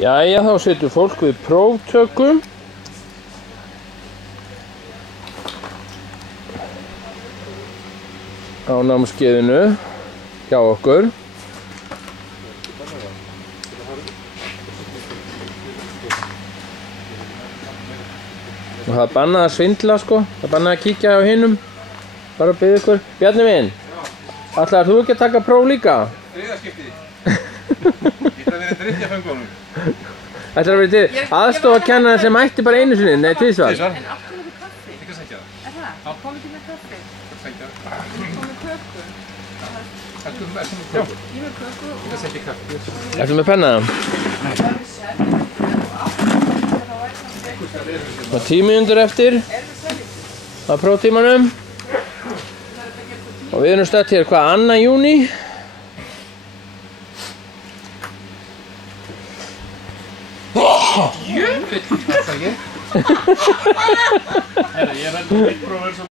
Jæja, þá situr fólk við próftökum. Á námskeiðinu hjá okkur. Og það er bannað að svindla sko, það er bannað að kíkja á hinum. Bara að biðja ykkur. Bjarni minn, ætlar þú ekki að taka próf líka? Þriðaskipti. Ég ætla að vera þriðja fengunum. Ætlar að vera til aðstofakennari sem ætti bara einu sinni, nei tvisvar. Tvisvar. En áttu með kaffi? Ekki að sækja það. Er það? Komið til með kaffi? Sækja það. Komið köku? Ertu með köku? Ég með köku og... Ekki að sækja kaffi. Ætlar með penna? Það er 10 mínútur eftir á próftímanum. Og við erum stödd hér hvað, 2. júní? Jöfull! Það er ég. Herra, ég er